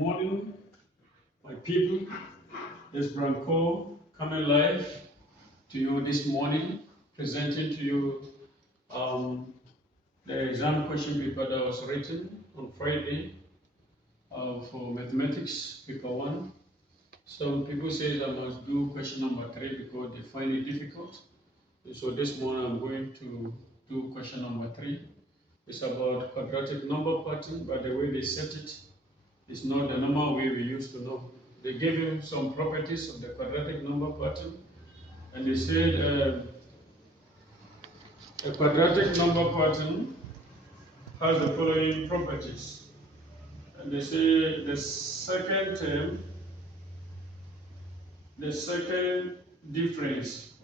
morning, my people. This is Branko coming live to you this morning, presenting to you the exam question paper that was written on Friday for mathematics, paper 1. Some people say I must do question number 3 because they find it difficult. So this morning I'm going to do question number 3. It's about quadratic number pattern, but the way they set it is not the normal way we used to know. They gave him some properties of the quadratic number pattern, and they said a quadratic number pattern has the following properties. And they say the second difference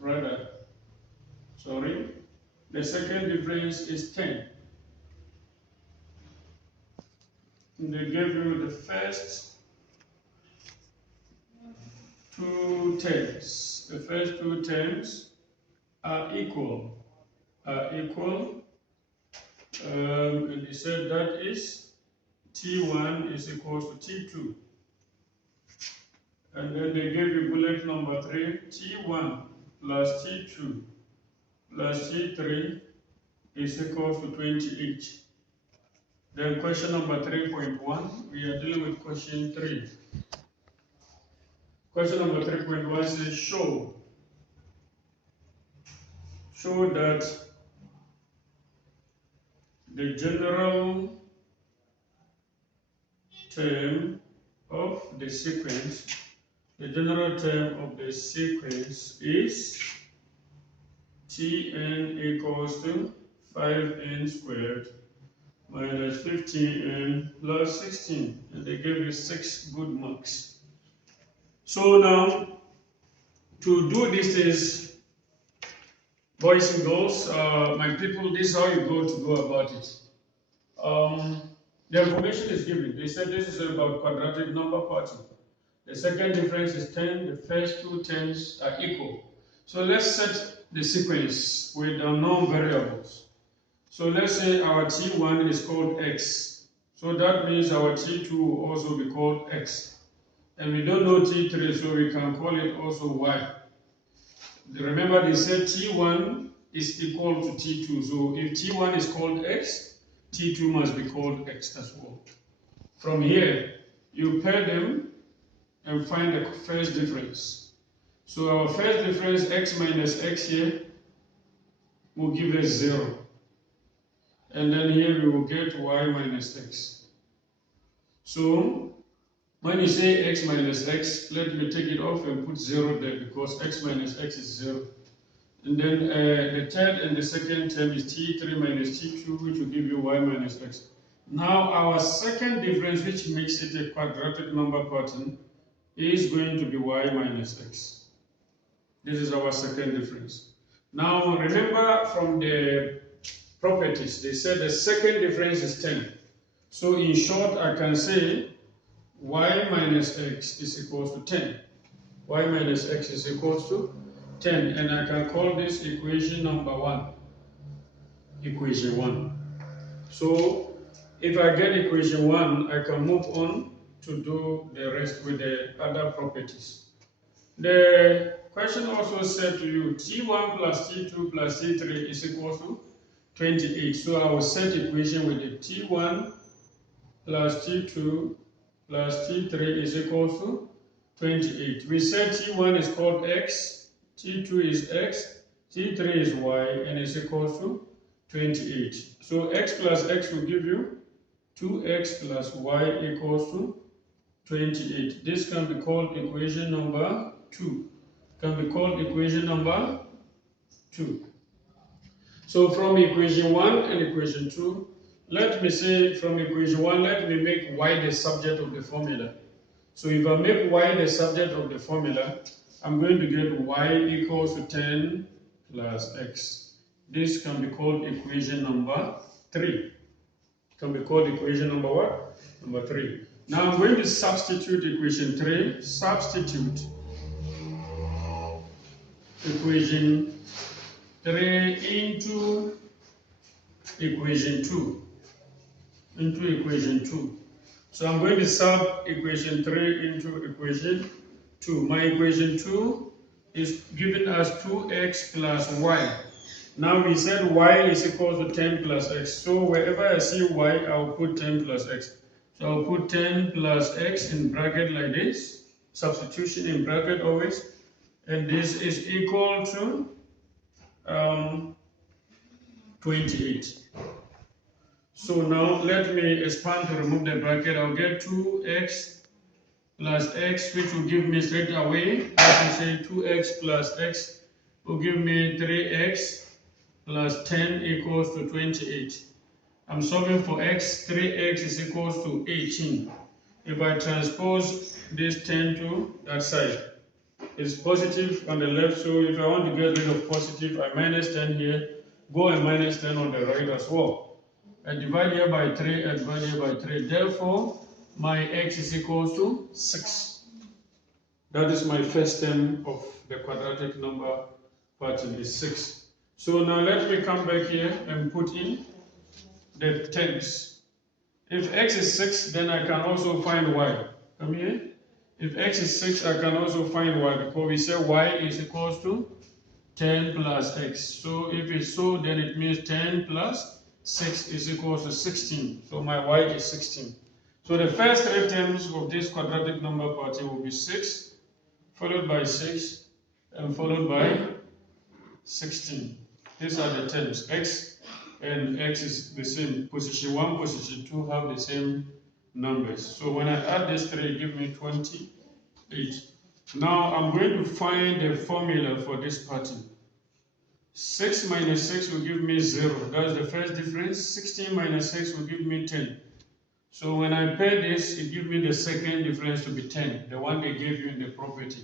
is 10. And they gave you the first two terms. The first two terms are equal. And they said that is T1 is equal to T2. And then they gave you bullet number 3, T1 plus T2 plus T3 is equal to 28. Then question number 3.1, we are dealing with question 3. Question number 3.1 says show that the general term of the sequence is Tn equals to 5n squared minus 15n plus 16, and they gave you 6 good marks. So now, to do this is, boys and girls, my people, this is how you go about it. The information is given. They said this is about quadratic number pattern. The second difference is 10. The first two terms are equal. So let's set the sequence with unknown variables. So let's say our T1 is called X. So that means our T2 will also be called X. And we don't know T3, so we can call it also Y. Remember, they said T1 is equal to T2. So if T1 is called X, T2 must be called X as well. From here, you pair them and find the first difference. So our first difference, X minus X here, will give us 0. And then here we will get Y minus X. So when you say X minus X, let me take it off and put 0 there because X minus X is 0. And then the third and the second term is T3 minus T2, which will give you Y minus X. Now our second difference, which makes it a quadratic number pattern, is going to be Y minus X. This is our second difference. Now remember from the properties, they said the second difference is 10. So in short, I can say Y minus X is equal to 10. Y minus X is equal to 10, and I can call this equation number 1. Equation 1. So if I get equation 1, I can move on to do the rest with the other properties. The question also said to you T1 plus T2 plus T3 is equal to 28. So I will set equation with the T1 plus T2 plus T3 is equal to 28. We said T1 is called X, T2 is X, T3 is Y, and is equal to 28. So X plus X will give you 2X plus Y equals to 28. This can be called equation number 2. So from equation 1 and equation 2, let me say from equation 1, let me make Y the subject of the formula. So if I make Y the subject of the formula, I'm going to get Y equals to 10 plus X. This can be called equation number 3. Can be called equation number what? Number 3. Now I'm going to substitute equation 3. Substitute equation 3 into equation 2. So I'm going to sub equation 3 into equation 2. My equation 2 is giving us 2x plus y. Now we said y is equal to 10 plus x. So wherever I see y, I'll put 10 plus x. So I'll put 10 plus x in bracket like this. Substitution in bracket always. And this is equal to 28. So now let me expand to remove the bracket. I'll get 2x plus x, which will give me straight away, I can say 2x plus x will give me 3x plus 10 equals to 28. I'm solving for x, 3x is equals to 18. If I transpose this 10 to that side, it's positive on the left, so if I want to get rid of positive, I minus 10 here, go and minus 10 on the right as well. I divide here by 3, I divide here by 3. Therefore, my x is equals to 6. That is my first term of the quadratic number pattern is 6. So now let me come back here and put in the terms. If x is 6, then I can also find y. Come here. If x is 6, I can also find y, because we say y is equals to 10 plus x. So if it's so, then it means 10 plus 6 is equal to 16. So my y is 16. So the first 3 terms of this quadratic number pattern will be 6, followed by 6, and followed by 16. These are the terms. X and x is the same. Position 1, position 2 have the same numbers. So when I add these 3, give me 28. Now I'm going to find the formula for this pattern. 6 minus 6 will give me 0. That's the first difference. 16 minus 6 will give me 10. So when I pair this, it gives me the second difference to be 10, the one they gave you in the property.